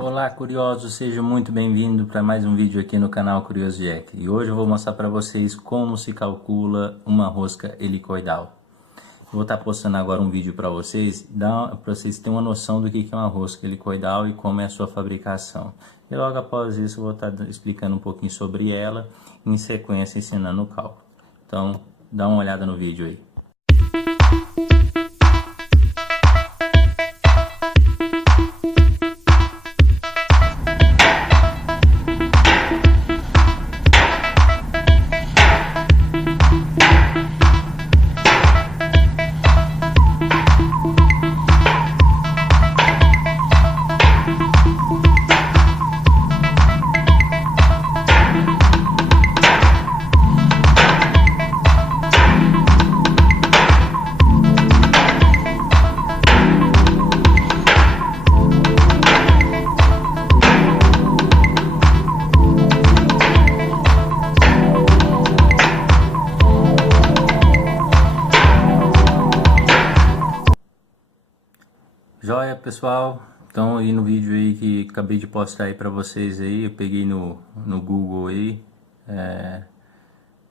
Olá, curiosos, seja muito bem-vindo para mais um vídeo aqui no canal Curioso Jack. E hoje eu vou mostrar para vocês como se calcula uma rosca helicoidal. Eu vou estar postando agora um vídeo para vocês terem uma noção do que é uma rosca helicoidal e como é a sua fabricação. E logo após isso eu vou estar explicando um pouquinho sobre ela, em sequência ensinando o cálculo. Então, dá uma olhada no vídeo aí. Joia, pessoal, então aí no vídeo aí que acabei de postar aí pra vocês aí, eu peguei no Google aí,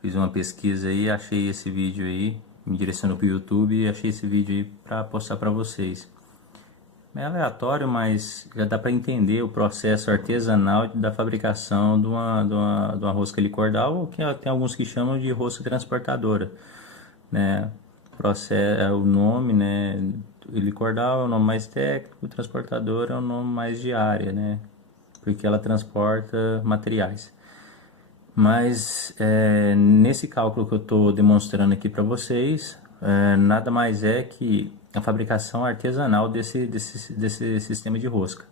fiz uma pesquisa aí, achei esse vídeo aí, me direcionou pro YouTube e achei esse vídeo aí pra postar pra vocês. É aleatório, mas já dá pra entender o processo artesanal da fabricação de uma rosca helicoidal, ou que tem alguns que chamam de rosca transportadora, né? O nome, né? Helicoidal é o nome mais técnico, transportador é o nome mais de área, né? Porque ela transporta materiais. Mas nesse cálculo que eu estou demonstrando aqui para vocês, nada mais é que a fabricação artesanal desse sistema de rosca.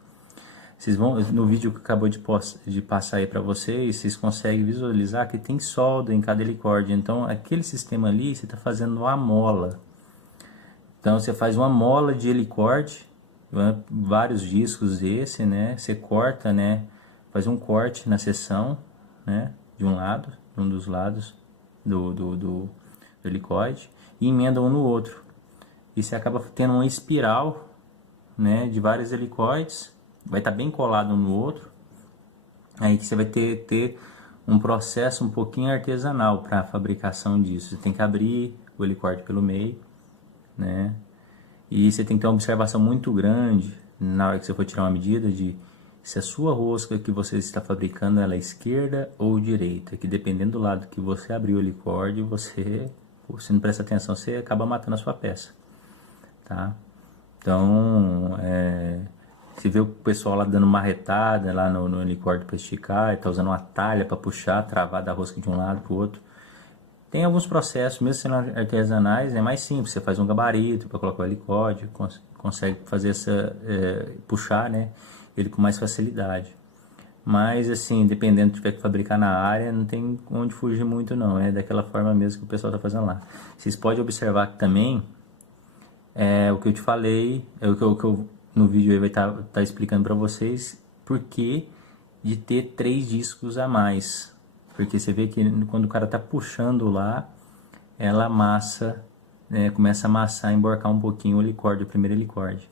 Vocês vão, no vídeo que acabou de passar aí para vocês, vocês conseguem visualizar que tem solda em cada helicórdio. Então, aquele sistema ali, você está fazendo uma mola. Então, você faz uma mola de helicórdio, vários discos desse, né? Você corta, né? Faz um corte na seção, né? De um dos lados do helicóide, e emenda um no outro. E você acaba tendo uma espiral, né? De vários helicóides. Vai estar bem colado um no outro, aí que você vai ter um processo um pouquinho artesanal para a fabricação disso. Você tem que abrir o helicórdio pelo meio, né? E você tem que ter uma observação muito grande na hora que você for tirar uma medida de se a sua rosca que você está fabricando ela é esquerda ou direita, que dependendo do lado que você abrir o helicórdio, você não presta atenção, você acaba matando a sua peça, tá? Então, você vê o pessoal lá dando marretada lá no helicórdio para esticar, está usando uma talha para puxar, travar da rosca de um lado para o outro. Tem alguns processos, mesmo sendo artesanais, é mais simples. Você faz um gabarito para colocar o helicórdio, consegue fazer puxar, né, ele com mais facilidade. Mas assim, dependendo de tiver que fabricar na área, não tem onde fugir muito não, é daquela forma mesmo que o pessoal está fazendo lá. Vocês podem observar que também, o que eu te falei, o que eu no vídeo aí vai estar explicando para vocês por que de ter 3 discos a mais. Porque você vê que quando o cara tá puxando lá, ela amassa, né, começa a amassar, emborcar um pouquinho o helicórdio, o primeiro helicórdio.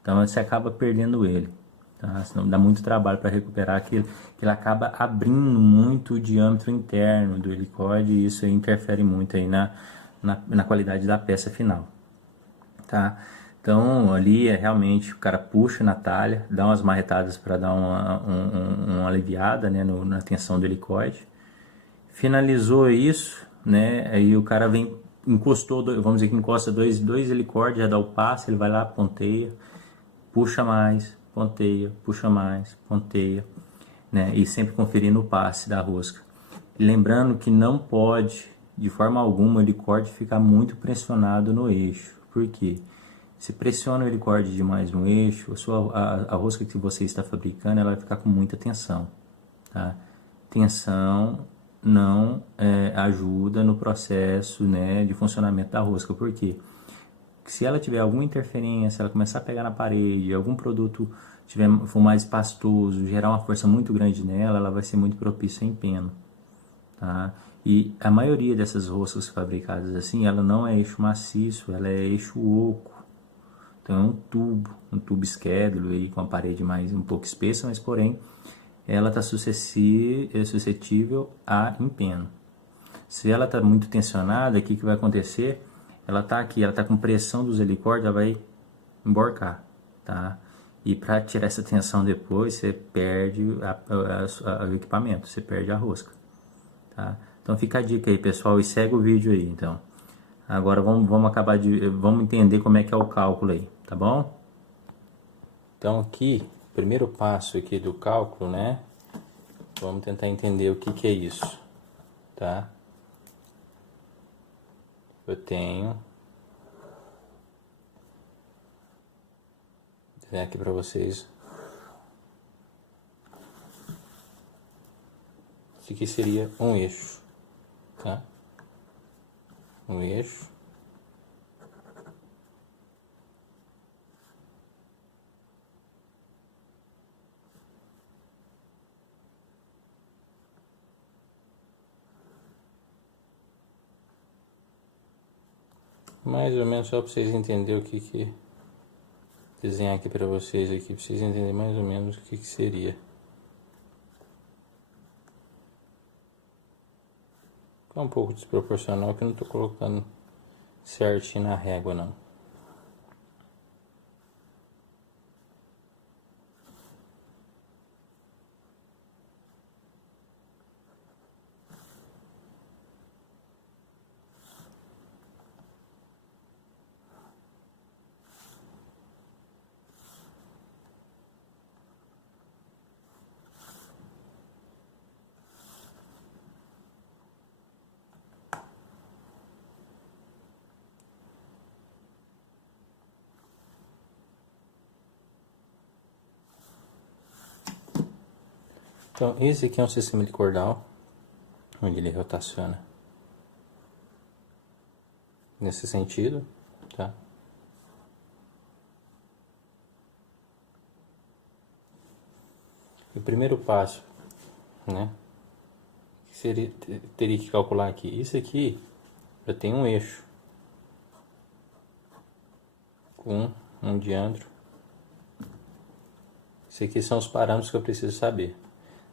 Então você acaba perdendo ele, tá? Senão dá muito trabalho para recuperar aquilo, que ele acaba abrindo muito o diâmetro interno do helicórdio e isso aí interfere muito aí na qualidade da peça final, tá? Então ali realmente o cara puxa na talha, dá umas marretadas para dar uma aliviada, né, na tensão do helicóide. Finalizou isso, né, aí o cara vem, encostou, vamos dizer que encosta dois helicórdios, já dá o passe, ele vai lá, ponteia, puxa mais, ponteia, né, e sempre conferindo o passe da rosca. Lembrando que não pode, de forma alguma, o helicórdio ficar muito pressionado no eixo. Por quê? Se pressiona o helicórdio demais no eixo, a rosca que você está fabricando ela vai ficar com muita tensão, tá? Tensão não ajuda no processo, né, de funcionamento da rosca. Por quê? Se ela tiver alguma interferência, ela começar a pegar na parede, algum produto for mais pastoso, gerar uma força muito grande nela, ela vai ser muito propícia a empeno, tá? E a maioria dessas roscas fabricadas assim, ela não é eixo maciço, ela é eixo oco. Então é um tubo schedule aí com a parede mais um pouco espessa, mas porém ela está suscetível a empeno. Se ela está muito tensionada, o que vai acontecer? Ela está aqui, ela está com pressão dos helicórdios, ela vai emborcar, tá? E para tirar essa tensão depois, você perde o equipamento, você perde a rosca, tá? Então fica a dica aí, pessoal, e segue o vídeo aí, então. Agora vamos entender como é que é o cálculo aí, tá bom? Então aqui, primeiro passo aqui do cálculo, né? Vamos tentar entender o que é isso, tá? Eu tenho, vou desenhar aqui para vocês. Isso aqui seria um eixo, tá? Um eixo. Mais ou menos só para vocês entenderem o que desenhar aqui para vocês aqui, para vocês entenderem mais ou menos o que seria. Ficou um pouco desproporcional que eu não estou colocando certinho na régua não. Então, esse aqui é um sistema de cordal, onde ele rotaciona nesse sentido, tá? O primeiro passo, né? Teria que calcular aqui. Isso aqui, eu tenho um eixo com um diâmetro. Isso aqui são os parâmetros que eu preciso saber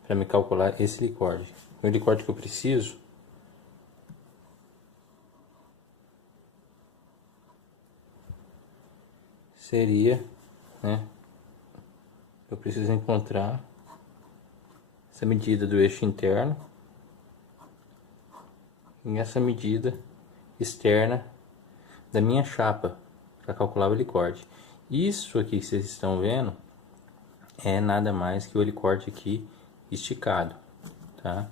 para me calcular esse helicórdio. O helicórdio que eu preciso seria, né? Eu preciso encontrar essa medida do eixo interno e essa medida externa da minha chapa para calcular o helicórdio. Isso aqui que vocês estão vendo é nada mais que o helicórdio aqui esticado, tá?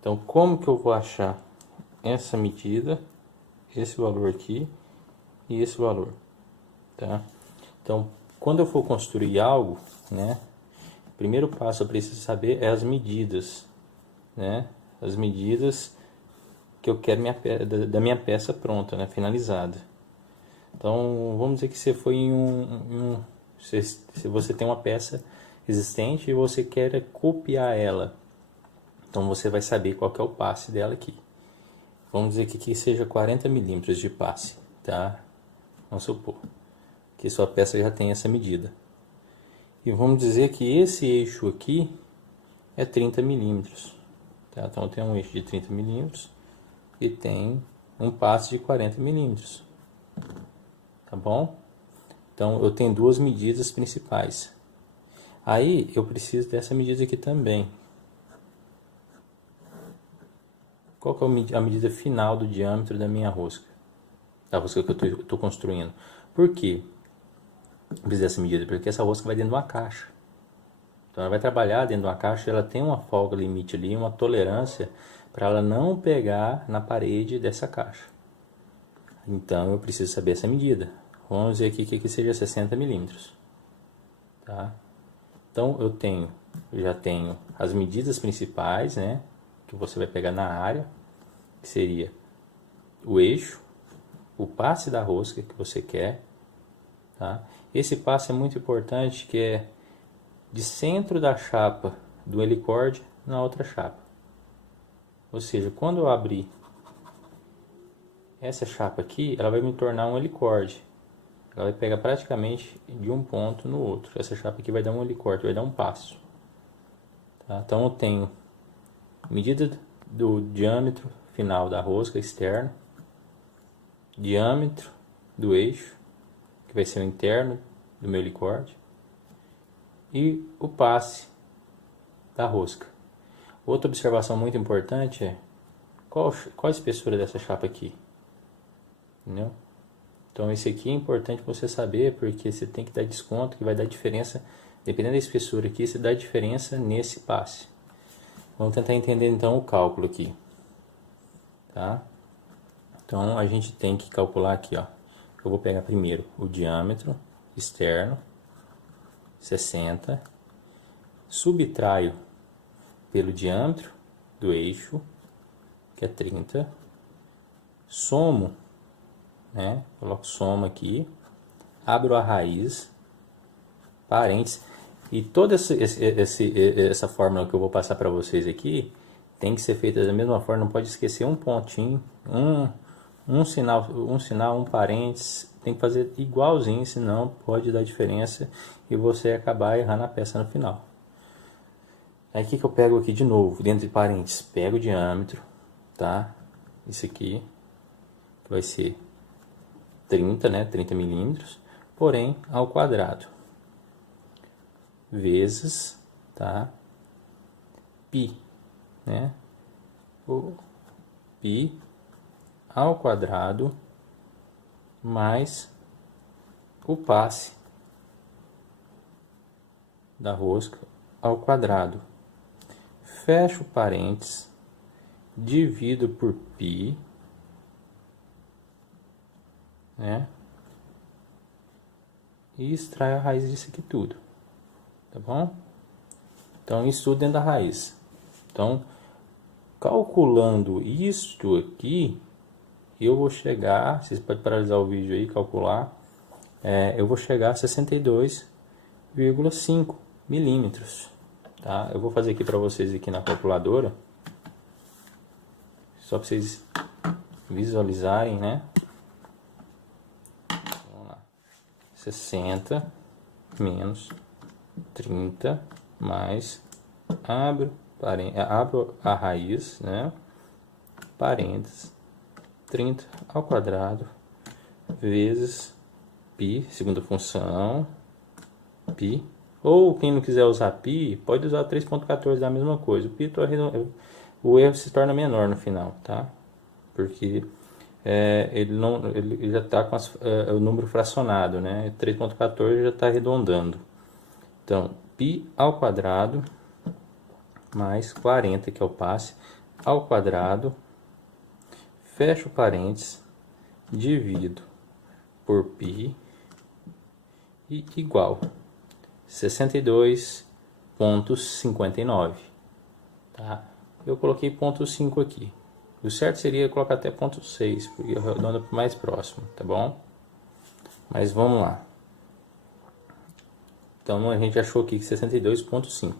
Então, como que eu vou achar essa medida, esse valor aqui e esse valor, tá? Então, quando eu for construir algo, né, o primeiro passo eu preciso saber é as medidas, né? As medidas que eu quero da minha peça pronta, né, finalizada. Então, vamos dizer que você foi se você tem uma peça existente e você quer copiar ela, então você vai saber qual que é o passe dela aqui. Vamos dizer que aqui seja 40 milímetros de passe, tá? Vamos supor que sua peça já tem essa medida. E vamos dizer que esse eixo aqui é 30 milímetros, tá? Então tem um eixo de 30 milímetros e tem um passe de 40 milímetros, tá bom? Então eu tenho duas medidas principais. Aí eu preciso dessa medida aqui também. Qual que é a medida final do diâmetro da minha rosca? Da rosca que eu estou construindo. Por quê? Eu preciso dessa medida porque essa rosca vai dentro de uma caixa. Então ela vai trabalhar dentro de uma caixa, ela tem uma folga limite ali, uma tolerância para ela não pegar na parede dessa caixa. Então eu preciso saber essa medida. Vamos dizer aqui que seja 60 milímetros, tá? Então eu já tenho as medidas principais, né, que você vai pegar na área, que seria o eixo, o passe da rosca que você quer, tá? Esse passe é muito importante, que é de centro da chapa do helicórdio na outra chapa. Ou seja, quando eu abrir essa chapa aqui, ela vai me tornar um helicórdio. ela vai pegar praticamente de um ponto no outro. Essa chapa aqui vai dar um helicorte, vai dar um passo. Tá? Então eu tenho medida do diâmetro final da rosca externa, diâmetro do eixo, que vai ser o interno do meu helicorte, e o passe da rosca. Outra observação muito importante é qual a espessura dessa chapa aqui. Entendeu? Então esse aqui é importante você saber, porque você tem que dar desconto, que vai dar diferença, dependendo da espessura aqui, você dá diferença nesse passe. Vamos tentar entender então o cálculo aqui. Tá? Então a gente tem que calcular aqui, ó. Eu vou pegar primeiro o diâmetro externo, 60, subtraio pelo diâmetro do eixo, que é 30, somo, né? Coloco soma aqui, abro a raiz, parênteses, e toda essa fórmula que eu vou passar para vocês aqui tem que ser feita da mesma forma, não pode esquecer um pontinho, um sinal, um parênteses, tem que fazer igualzinho, senão pode dar diferença e você acabar errando a peça no final. Aí o que eu pego aqui de novo, dentro de parênteses, pego o diâmetro, tá? Isso aqui vai ser 30, né? 30 milímetros, porém ao quadrado, vezes, tá? Pi, né? O pi ao quadrado mais o passe da rosca ao quadrado. Fecho parênteses, divido por π, né? E extraio a raiz disso aqui tudo, tá bom? Então isso tudo dentro da raiz. Então, calculando isto aqui, eu vou chegar, vocês podem paralisar o vídeo aí e calcular, eu vou chegar a 62,5 milímetros. Tá? Eu vou fazer aqui para vocês aqui na calculadora, só para vocês visualizarem, né? Vamos lá. 60 menos 30 mais abro a raiz, né? Parênteses, 30 ao quadrado vezes π, segunda função, π. Ou quem não quiser usar π, pode usar 3.14, da mesma coisa. O π, o erro se torna menor no final, tá? Porque ele já está com o número fracionado, né? 3.14 já está arredondando. Então, π ao quadrado mais 40, que é o passe, ao quadrado, fecho parênteses, divido por π e igual 62,59, tá? Eu coloquei ponto 5 aqui. O certo seria colocar até ponto 6, porque arredonda para o mais próximo, tá bom? Mas vamos lá. Então a gente achou aqui 62,5.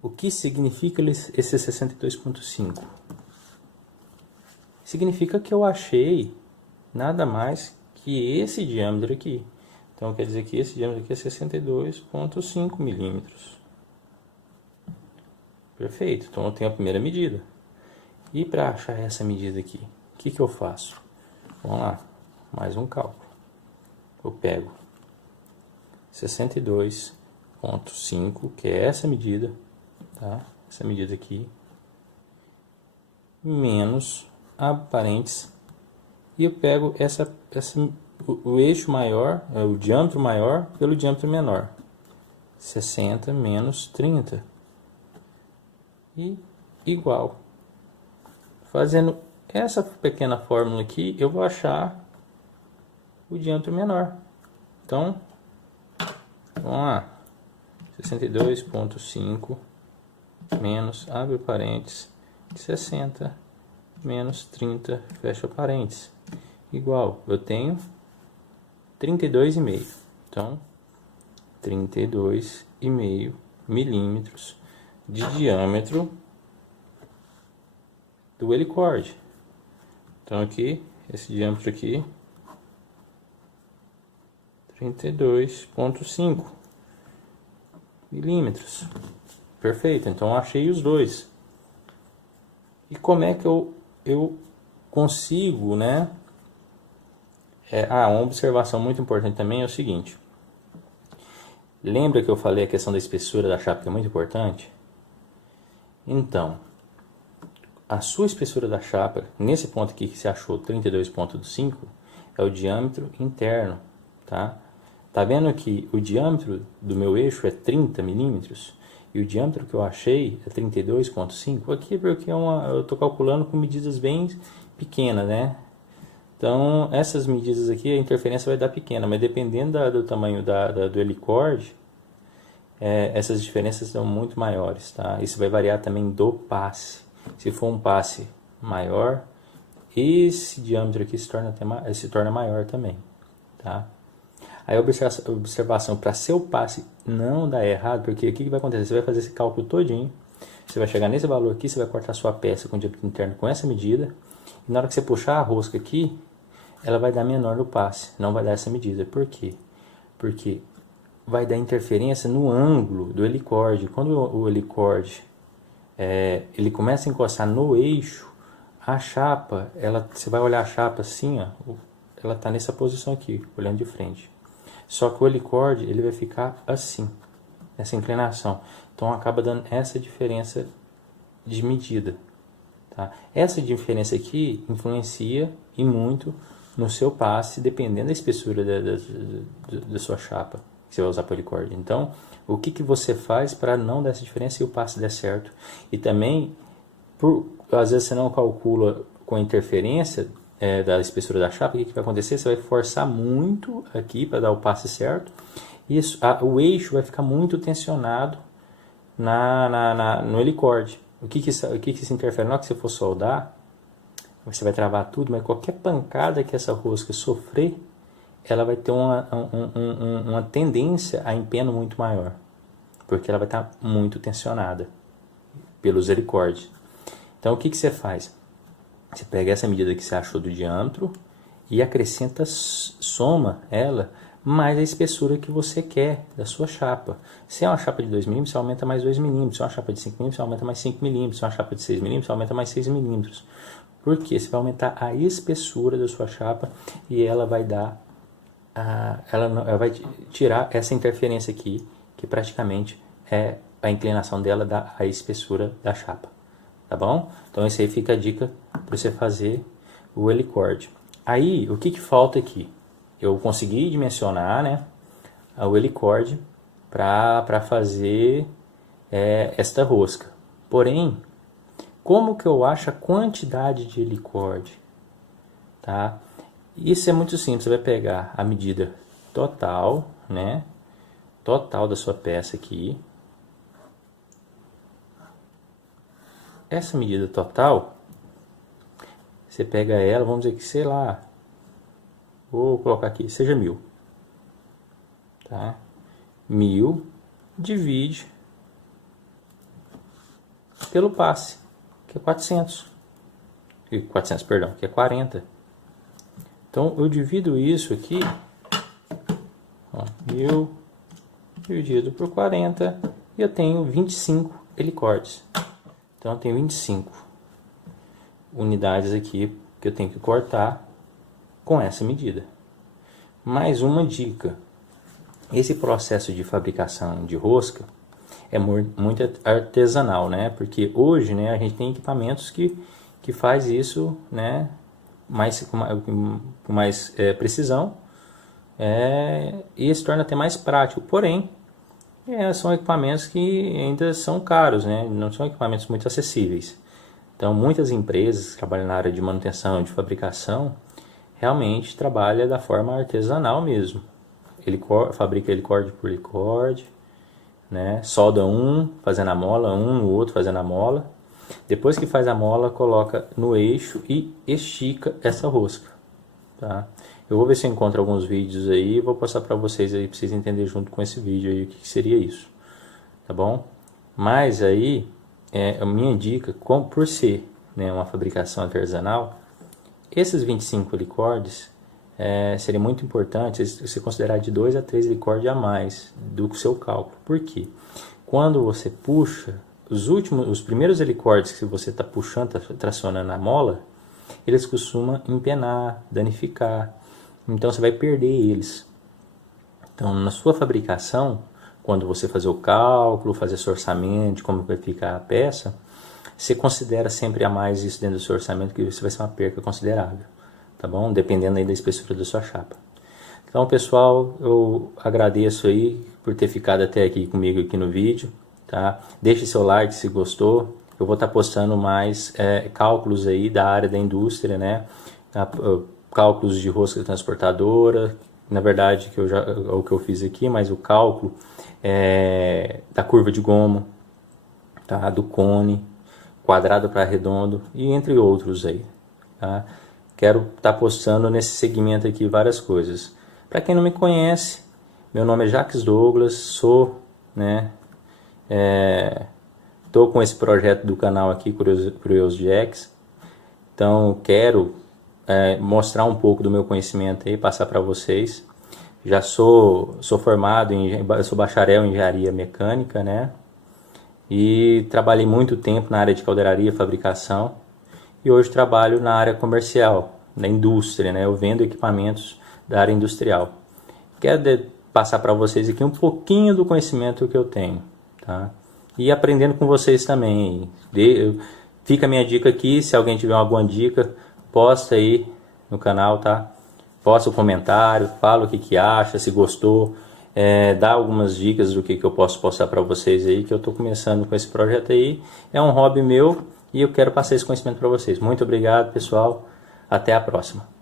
O que significa esse 62,5? Significa que eu achei nada mais que esse diâmetro aqui. Então quer dizer que esse diâmetro aqui é 62,5 milímetros. Perfeito, então eu tenho a primeira medida. E para achar essa medida aqui, o que eu faço? Vamos lá, mais um cálculo. Eu pego 62,5, que é essa medida, tá? Essa medida aqui, menos, abro parênteses, e eu pego o eixo maior, o diâmetro maior pelo diâmetro menor. 60 menos 30. E igual. Fazendo essa pequena fórmula aqui, eu vou achar o diâmetro menor. Então, vamos lá. 62,5 menos, abre parênteses, 60 menos 30, fecha parênteses. Igual, eu tenho 32,5. Então, 32,5 milímetros de diâmetro do helicorde. Então aqui, esse diâmetro aqui 32,5 milímetros. Perfeito, então achei os dois. E como é que eu consigo, né? Uma observação muito importante também é o seguinte. Lembra que eu falei a questão da espessura da chapa que é muito importante? Então, a sua espessura da chapa, nesse ponto aqui que você achou 32,5, é o diâmetro interno, tá? Tá vendo que o diâmetro do meu eixo é 30 milímetros e o diâmetro que eu achei é 32,5? Aqui porque eu estou calculando com medidas bem pequenas, né? Então, essas medidas aqui, a interferência vai dar pequena, mas dependendo do tamanho do helicorde, essas diferenças são muito maiores, tá? Isso vai variar também do passe. Se for um passe maior, esse diâmetro aqui se torna maior também, tá? Aí a observação para seu passe não dar errado, porque o que vai acontecer? Você vai fazer esse cálculo todinho, você vai chegar nesse valor aqui, você vai cortar sua peça com o diâmetro interno com essa medida, e na hora que você puxar a rosca aqui, ela vai dar menor no passe, não vai dar essa medida. Por quê? Porque vai dar interferência no ângulo do helicorde. Quando o helicorde ele começa a encostar no eixo, a chapa, você vai olhar a chapa assim, ó, ela está nessa posição aqui, olhando de frente. Só que o helicorde ele vai ficar assim, nessa inclinação. Então acaba dando essa diferença de medida. Tá? Essa diferença aqui influencia e muito no seu passe, dependendo da espessura da sua chapa que você vai usar para o helicorde. Então, o que você faz para não dar essa diferença e o passe der certo? E também, às vezes você não calcula com a interferência da espessura da chapa, o que vai acontecer? Você vai forçar muito aqui para dar o passe certo, e o eixo vai ficar muito tensionado no helicorde. O que isso interfere? Na hora que você for soldar, você vai travar tudo, mas qualquer pancada que essa rosca sofrer, ela vai ter uma tendência a empeno muito maior, porque ela vai estar muito tensionada pelos helicordes. Então o que você faz? Você pega essa medida que você achou do diâmetro e acrescenta, soma ela mais a espessura que você quer da sua chapa. Se é uma chapa de 2 mm, você aumenta mais 2 mm. Se é uma chapa de 5 mm, você aumenta mais 5 mm. Se é uma chapa de 6 mm, você aumenta mais 6 mm. Por quê? Você vai aumentar a espessura da sua chapa e ela vai dar ela vai tirar essa interferência aqui, que praticamente é a inclinação dela da espessura da chapa, tá bom? Então essa aí fica a dica para você fazer o helicorde. Aí o que falta aqui? Eu consegui dimensionar, né, o helicorde para fazer esta rosca. Porém, como que eu acho a quantidade de helicorde? Tá? Isso é muito simples, você vai pegar a medida total, né? Total da sua peça aqui. Essa medida total, você pega ela, vamos dizer que, sei lá, vou colocar aqui, seja 1000. Tá? 1000 divide pelo passe, que é 400. 400, perdão, que é 40. Então, eu divido isso aqui, 1000 dividido por 40, e eu tenho 25 helicordes. Então, eu tenho 25 unidades aqui que eu tenho que cortar com essa medida. Mais uma dica. Esse processo de fabricação de rosca é muito artesanal, né? Porque hoje, né, a gente tem equipamentos que faz isso, né, com mais precisão, e se torna até mais prático. Porém, são equipamentos que ainda são caros, né? Não são equipamentos muito acessíveis. Então, muitas empresas que trabalham na área de manutenção e de fabricação realmente trabalham da forma artesanal mesmo. Fabrica helicorde por helicorde, né? Solda um fazendo a mola, um no outro fazendo a mola. Depois que faz a mola, coloca no eixo e estica essa rosca, tá? Eu vou ver se eu encontro alguns vídeos aí e vou passar para vocês aí, para vocês entenderem junto com esse vídeo aí o que seria isso, tá bom? Mas aí, a minha dica, por ser, né, uma fabricação artesanal, esses 25 helicordes seria muito importante você considerar de 2 a 3 helicórdios a mais do seu cálculo. Por quê? Quando você puxa, os primeiros helicórdios que você está puxando, tracionando a mola, eles costumam empenar, danificar. Então você vai perder eles. Então na sua fabricação, quando você fazer o cálculo, fazer seu orçamento de como vai ficar a peça, você considera sempre a mais isso dentro do seu orçamento, que isso vai ser uma perca considerável, tá bom? Dependendo aí da espessura da sua chapa. Então, pessoal, eu agradeço aí por ter ficado até aqui comigo aqui no vídeo, tá? Deixe seu like se gostou. Eu vou estar postando mais cálculos aí da área da indústria, né? Cálculos de rosca transportadora, na verdade, o que eu fiz aqui, mas o cálculo da curva de gomo, tá? Do cone, quadrado para redondo e entre outros aí, tá? Quero estar postando nesse segmento aqui várias coisas. Para quem não me conhece, meu nome é Jacques Douglas, sou, né, tô com esse projeto do canal aqui, Curioso Jacques. Então quero mostrar um pouco do meu conhecimento aí, passar para vocês. Já sou formado sou bacharel em engenharia mecânica, né? E trabalhei muito tempo na área de caldeiraria, fabricação, e hoje trabalho na área comercial, na indústria, né? Eu vendo equipamentos da área industrial. Quero passar para vocês aqui um pouquinho do conhecimento que eu tenho, tá? E aprendendo com vocês também. Fica a minha dica aqui, se alguém tiver alguma dica, posta aí no canal, tá? Posta o comentário, fala o que acha, se gostou. Dá algumas dicas do que eu posso postar para vocês aí, que eu estou começando com esse projeto aí. É um hobby meu e eu quero passar esse conhecimento para vocês. Muito obrigado, pessoal. Até a próxima.